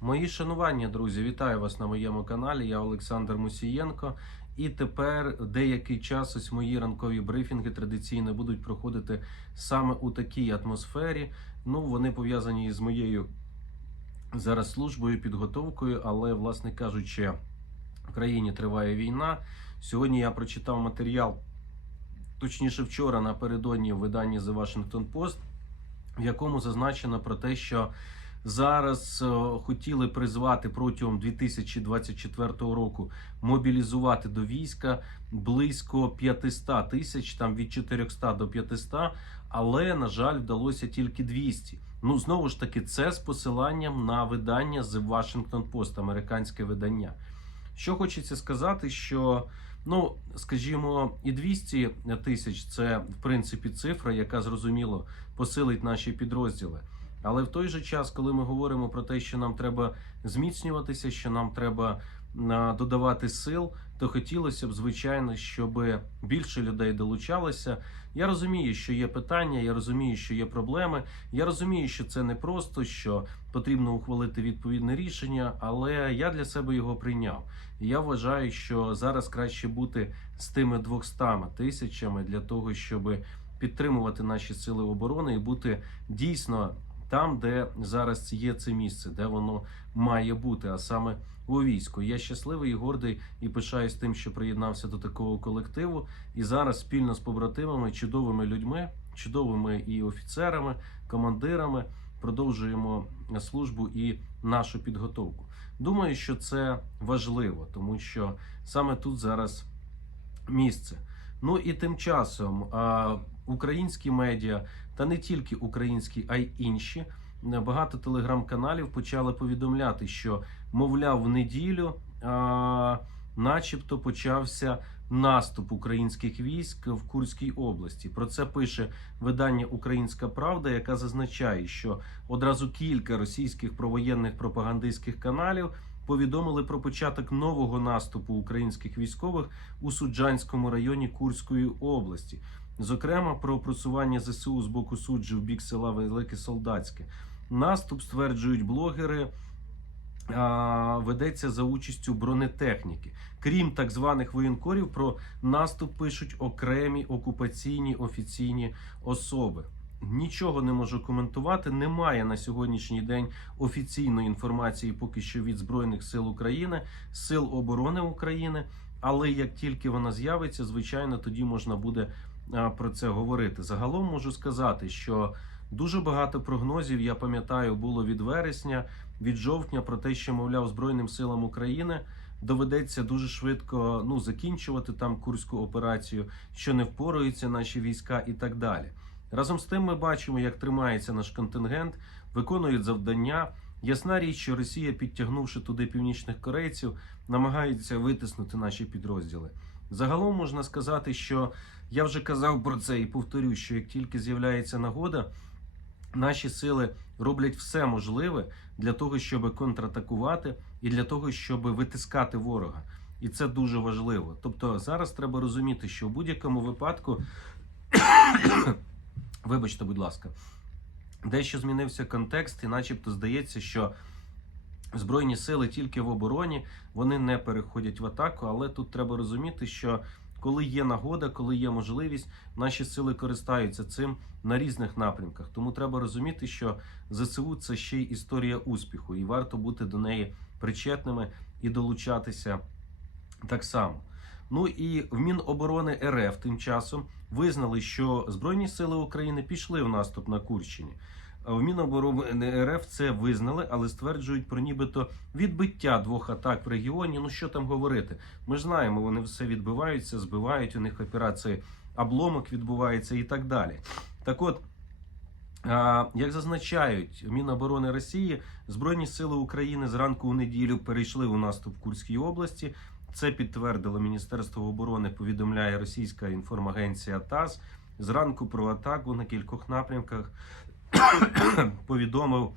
Мої шанування, друзі, вітаю вас на моєму каналі. Я Олександр Мусієнко. І тепер деякий час ось мої ранкові брифінги традиційно будуть проходити саме у такій атмосфері. Ну, вони пов'язані з моєю зараз службою, підготовкою, але, власне кажучи, в країні триває війна. Сьогодні я прочитав матеріал, точніше, вчора напередодні в виданні The Washington Post, в якому зазначено про те, що зараз е, хотіли призвати протягом 2024 року мобілізувати до війська близько 500 тисяч, там від 400 до 500, але на жаль, вдалося тільки 200. Ну знову ж таки, це з посиланням на видання The Washington Post, американське видання. Що хочеться сказати, що ну скажімо, і 200 тисяч це в принципі цифра, яка зрозуміло посилить наші підрозділи. Але в той же час, коли ми говоримо про те, що нам треба зміцнюватися, що нам треба додавати сил, то хотілося б, звичайно, щоб більше людей долучалося. Я розумію, що є питання, я розумію, що є проблеми. Я розумію, що це не просто, що потрібно ухвалити відповідне рішення, але я для себе його прийняв. Я вважаю, що зараз краще бути з тими 200 тисячами для того, щоб підтримувати наші сили оборони і бути дійсно там, де зараз є це місце, де воно має бути, а саме у війську. Я щасливий і гордий і пишаюсь тим, що приєднався до такого колективу. І зараз спільно з побратимами, чудовими людьми, чудовими і офіцерами, командирами продовжуємо службу і нашу підготовку. Думаю, що це важливо, тому що саме тут зараз місце. Ну і тим часом українські медіа, та не тільки українські, а й інші. Багато телеграм-каналів почали повідомляти, що, мовляв, в неділю, а, начебто, почався наступ українських військ в Курській області. Про це пише видання Українська Правда, яка зазначає, що одразу кілька російських провоєнних пропагандистських каналів повідомили про початок нового наступу українських військових у Суджанському районі Курської області. Зокрема, про просування ЗСУ з боку суджі в бік села Велике Солдатське. Наступ стверджують блогери. Ведеться за участю бронетехніки. Крім так званих воєнкорів, про наступ пишуть окремі окупаційні офіційні особи. Нічого не можу коментувати. Немає на сьогоднішній день офіційної інформації поки що від Збройних сил України, сил оборони України. Але як тільки вона з'явиться, звичайно, тоді можна буде про це говорити. Загалом можу сказати, що дуже багато прогнозів, я пам'ятаю, було від вересня, від жовтня про те, що мовляв Збройним силам України. Доведеться дуже швидко ну закінчувати там курську операцію, що не впораються наші війська і так далі. Разом з тим, ми бачимо, як тримається наш контингент, виконують завдання. Ясна річ, що Росія, підтягнувши туди північних корейців, намагається витиснути наші підрозділи. Загалом можна сказати, що я вже казав про це і повторю, що як тільки з'являється нагода, наші сили роблять все можливе для того, щоб контратакувати, і для того, щоб витискати ворога. І це дуже важливо. Тобто зараз треба розуміти, що в будь-якому випадку. Вибачте, будь ласка, дещо змінився контекст, і начебто здається, що збройні сили тільки в обороні вони не переходять в атаку. Але тут треба розуміти, що коли є нагода, коли є можливість, наші сили користаються цим на різних напрямках. Тому треба розуміти, що ЗСУ це ще й історія успіху, і варто бути до неї причетними і долучатися так само. Ну і в Міноборони РФ тим часом визнали, що Збройні сили України пішли в наступ на Курщині. В Міноборони РФ це визнали, але стверджують про нібито відбиття двох атак в регіоні. Ну що там говорити? Ми ж знаємо, вони все відбиваються, збивають. У них операції обломок відбувається і так далі. Так от. Як зазначають Міноборони Росії, Збройні сили України зранку у неділю перейшли у наступ в Курській області. Це підтвердило Міністерство оборони. Повідомляє російська інформагенція ТАСС. Зранку про атаку на кількох напрямках повідомив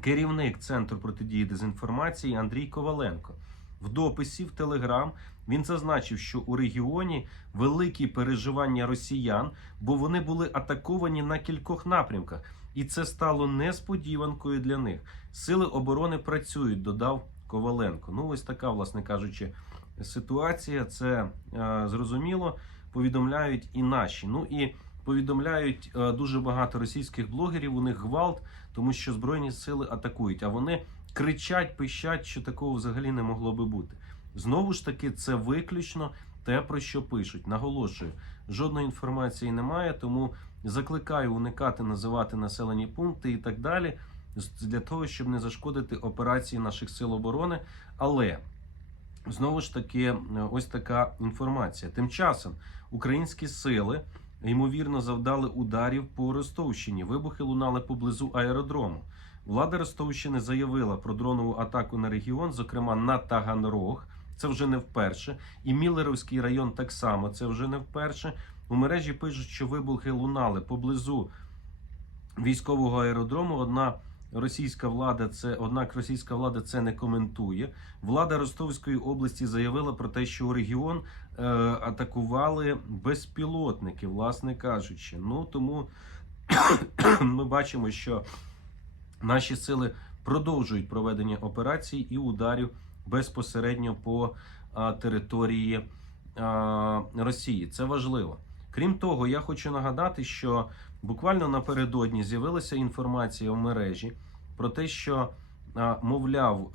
керівник центру протидії дезінформації Андрій Коваленко. В дописі в Телеграм він зазначив, що у регіоні великі переживання росіян, бо вони були атаковані на кількох напрямках. І це стало несподіванкою для них. Сили оборони працюють, додав Коваленко. Ну, ось така, власне кажучи, ситуація. Це е, зрозуміло. Повідомляють і наші. Ну і повідомляють е, дуже багато російських блогерів. У них гвалт, тому що збройні сили атакують. А вони кричать, пищать, що такого взагалі не могло би бути. Знову ж таки, це виключно те, про що пишуть. Наголошую, жодної інформації немає, тому закликаю уникати називати населені пункти і так далі, для того, щоб не зашкодити операції наших сил оборони. Але знову ж таки, е, ось така інформація. Тим часом українські сили ймовірно завдали ударів по Ростовщині. Вибухи лунали поблизу аеродрому. Влада Ростовщини заявила про дронову атаку на регіон, зокрема на Таганрог. Це вже не вперше. І Міллеровський район так само. Це вже не вперше. У мережі пишуть, що вибухи лунали поблизу військового аеродрому. Одна російська влада це однак російська влада це не коментує. Влада Ростовської області заявила про те, що регіон е, атакували безпілотники, власне кажучи. Ну тому ми бачимо, що наші сили продовжують проведення операцій і ударів безпосередньо по а, території а, Росії. Це важливо. Крім того, я хочу нагадати, що буквально напередодні з'явилася інформація в мережі про те, що мовляв,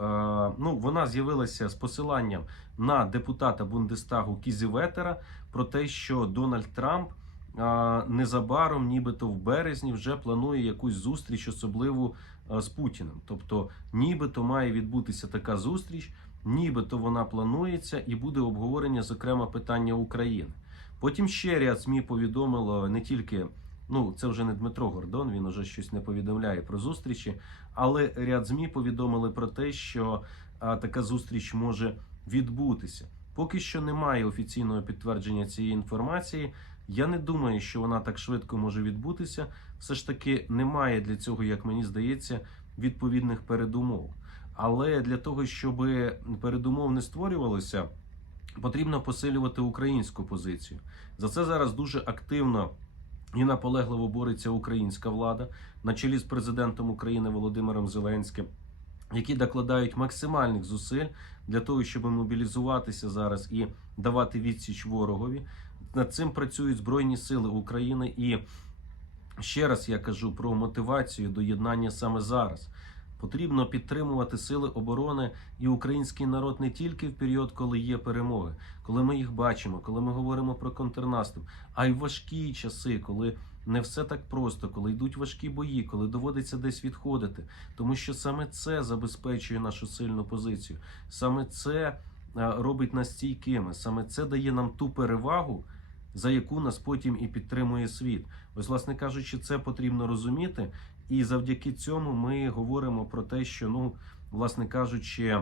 ну вона з'явилася з посиланням на депутата Бундестагу Кізіветера про те, що Дональд Трамп незабаром, нібито в березні, вже планує якусь зустріч, особливу з Путіним. Тобто, нібито має відбутися така зустріч, нібито вона планується і буде обговорення, зокрема, питання України. Потім ще ряд ЗМІ повідомило не тільки. Ну, це вже не Дмитро Гордон, він уже щось не повідомляє про зустрічі, але ряд ЗМІ повідомили про те, що а, така зустріч може відбутися. Поки що немає офіційного підтвердження цієї інформації. Я не думаю, що вона так швидко може відбутися. Все ж таки немає для цього, як мені здається, відповідних передумов. Але для того, щоб передумов не створювалося, потрібно посилювати українську позицію. За це зараз дуже активно і наполегливо бореться українська влада на чолі з президентом України Володимиром Зеленським, які докладають максимальних зусиль для того, щоб мобілізуватися зараз і давати відсіч ворогові. Над цим працюють Збройні Сили України і ще раз я кажу про мотивацію до єднання саме зараз. Потрібно підтримувати сили оборони і український народ не тільки в період, коли є перемоги, коли ми їх бачимо, коли ми говоримо про контрнаступ, а й важкі часи, коли не все так просто, коли йдуть важкі бої, коли доводиться десь відходити. Тому що саме це забезпечує нашу сильну позицію, саме це робить нас стійкими, саме це дає нам ту перевагу, за яку нас потім і підтримує світ. Ось, власне кажучи, це потрібно розуміти. І завдяки цьому ми говоримо про те, що, ну, власне кажучи,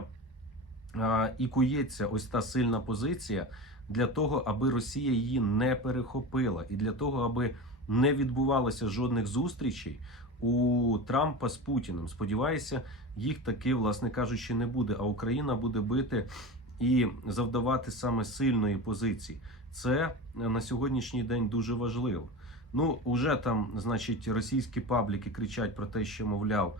і кується ось та сильна позиція для того, аби Росія її не перехопила, і для того, аби не відбувалося жодних зустрічей у Трампа з Путіним. Сподіваюся, їх таки, власне кажучи, не буде. А Україна буде бити і завдавати саме сильної позиції. Це на сьогоднішній день дуже важливо. Ну, уже там, значить, російські пабліки кричать про те, що, мовляв,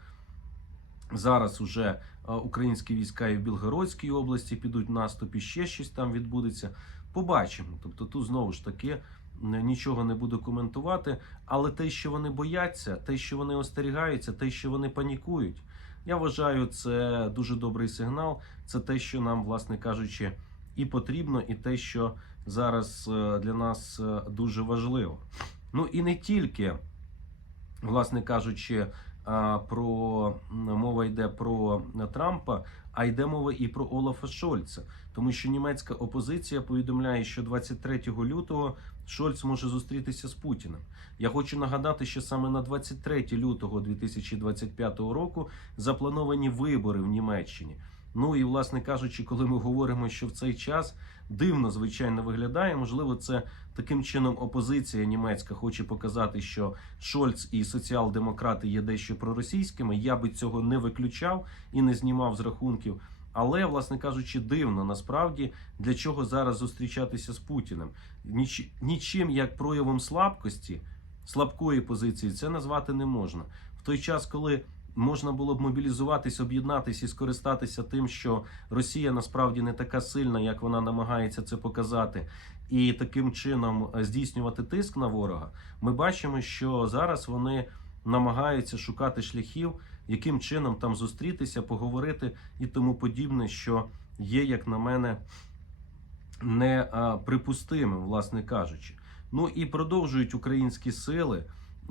зараз уже е, українські війська і в Білгородській області підуть в наступ, і ще щось там відбудеться. Побачимо. Тобто, тут знову ж таки нічого не буду коментувати. Але те, що вони бояться, те, що вони остерігаються, те, що вони панікують, я вважаю, це дуже добрий сигнал. Це те, що нам, власне кажучи, і потрібно, і те, що зараз е, для нас е, дуже важливо. Ну і не тільки, власне кажучи, про мова йде про Трампа, а йде мова і про Олафа Шольца, тому що німецька опозиція повідомляє, що 23 лютого Шольц може зустрітися з Путіним. Я хочу нагадати, що саме на 23 лютого 2025 року заплановані вибори в Німеччині. Ну і власне кажучи, коли ми говоримо, що в цей час дивно звичайно виглядає, можливо, це таким чином опозиція німецька хоче показати, що Шольц і соціал-демократи є дещо проросійськими. Я би цього не виключав і не знімав з рахунків. Але, власне кажучи, дивно насправді для чого зараз зустрічатися з Путіним. Ніч, нічим як проявом слабкості, слабкої позиції це назвати не можна. в той час, коли можна було б мобілізуватись, об'єднатись і скористатися тим, що Росія насправді не така сильна, як вона намагається це показати, і таким чином е, здійснювати тиск на ворога, ми бачимо, що зараз вони намагаються шукати шляхів, яким чином там зустрітися, поговорити і тому подібне, що є, як на мене, не а, власне кажучи. Ну і продовжують українські сили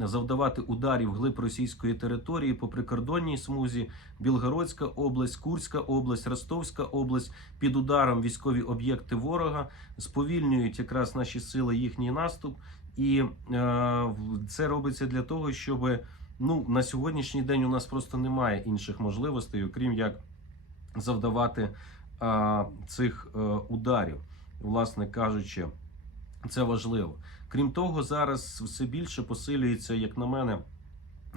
завдавати ударів глиб російської території по прикордонній смузі, Білгородська область, Курська область, Ростовська область. Під ударом військові об'єкти ворога сповільнюють якраз наші сили їхній наступ, і е, це робиться для того, щоб ну на сьогоднішній день у нас просто немає інших можливостей, окрім як завдавати а, цих е, ударів, власне кажучи, це важливо. Крім того, зараз все більше посилюється, як на мене,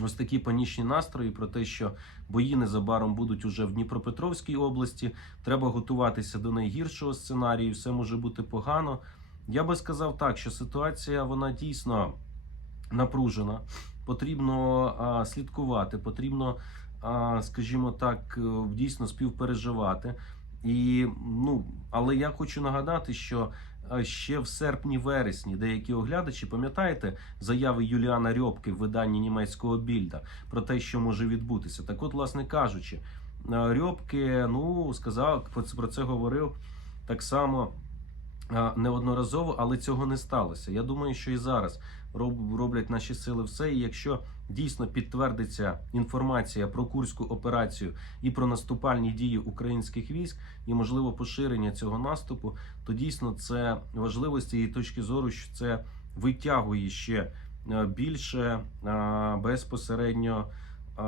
ось такі панічні настрої про те, що бої незабаром будуть уже в Дніпропетровській області. Треба готуватися до найгіршого сценарію, все може бути погано. Я би сказав так, що ситуація вона дійсно напружена. Потрібно а, слідкувати, потрібно, а, скажімо так, е, дійсно співпереживати. І ну, але я хочу нагадати, що ще в серпні-вересні деякі оглядачі, пам'ятаєте заяви Юліана Рьобки в виданні німецького більда про те, що може відбутися. Так, от, власне кажучи, е, Рьобки ну сказав про це, говорив так само е, неодноразово, але цього не сталося. Я думаю, що і зараз роблять наші сили все. І якщо дійсно підтвердиться інформація про курську операцію і про наступальні дії українських військ, і можливо поширення цього наступу, то дійсно це важливо з цієї точки зору, що це витягує ще е, більше е, безпосередньо е,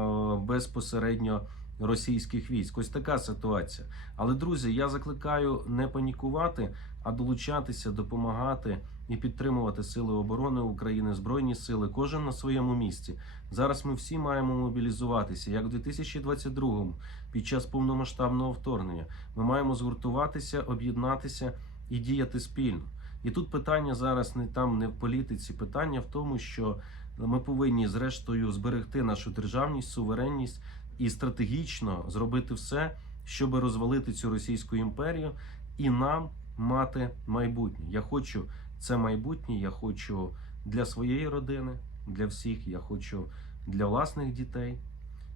безпосередньо російських військ. Ось така ситуація. Але друзі, я закликаю не панікувати, а долучатися, допомагати і підтримувати сили оборони України, збройні сили, кожен на своєму місці. Зараз ми всі маємо мобілізуватися, як в 2022-му, під час повномасштабного вторгнення. Ми маємо згуртуватися, об'єднатися і діяти спільно. І тут питання зараз не там, не в політиці. Питання в тому, що ми повинні зрештою зберегти нашу державність, суверенність і стратегічно зробити все, щоб розвалити цю російську імперію і нам мати майбутнє. Я хочу це майбутнє. Я хочу для своєї родини, для всіх. Я хочу для власних дітей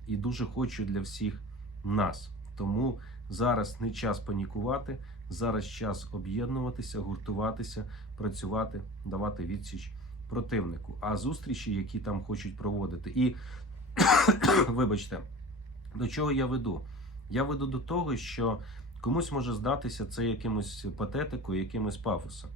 і дуже хочу для всіх нас. Тому зараз не час панікувати, зараз час об'єднуватися, гуртуватися, працювати, давати відсіч противнику. А зустрічі, які там хочуть проводити, і вибачте, до чого я веду? Я веду до того, що комусь може здатися це якимось патетикою, якимось пафосом.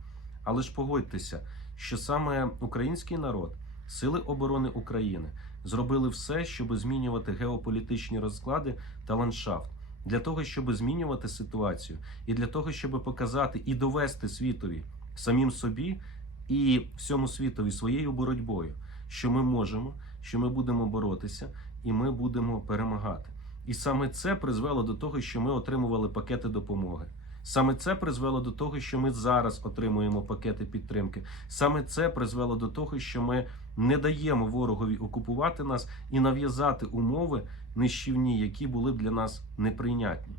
Але ж погодьтеся, що саме український народ, сили оборони України зробили все, щоб змінювати геополітичні розклади та ландшафт, для того, щоб змінювати ситуацію, і для того, щоб показати і довести світові самим собі і всьому світові своєю боротьбою, що ми можемо, що ми будемо боротися, і ми будемо перемагати. І саме це призвело до того, що ми отримували пакети допомоги. Саме це призвело до того, що ми зараз отримуємо пакети підтримки. Саме це призвело до того, що ми не даємо ворогові окупувати нас і нав'язати умови нищівні, які були б для нас неприйнятні.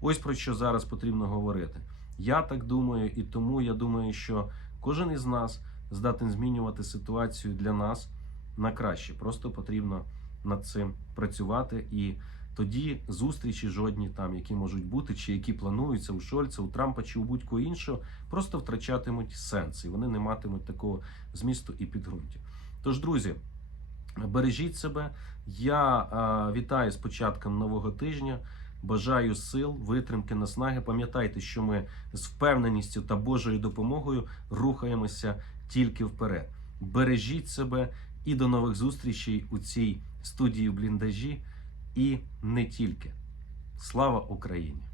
Ось про що зараз потрібно говорити. Я так думаю, і тому я думаю, що кожен із нас здатен змінювати ситуацію для нас на краще. Просто потрібно над цим працювати і. Тоді зустрічі жодні там, які можуть бути, чи які плануються у Шольца, у Трампа чи у будь-кого іншого, просто втрачатимуть сенс, і вони не матимуть такого змісту і підґрунтя. Тож, друзі, бережіть себе. Я а, вітаю з початком нового тижня. Бажаю сил, витримки, наснаги. Пам'ятайте, що ми з впевненістю та Божою допомогою рухаємося тільки вперед. Бережіть себе і до нових зустрічей у цій студії в бліндажі. І не тільки. Слава Україні!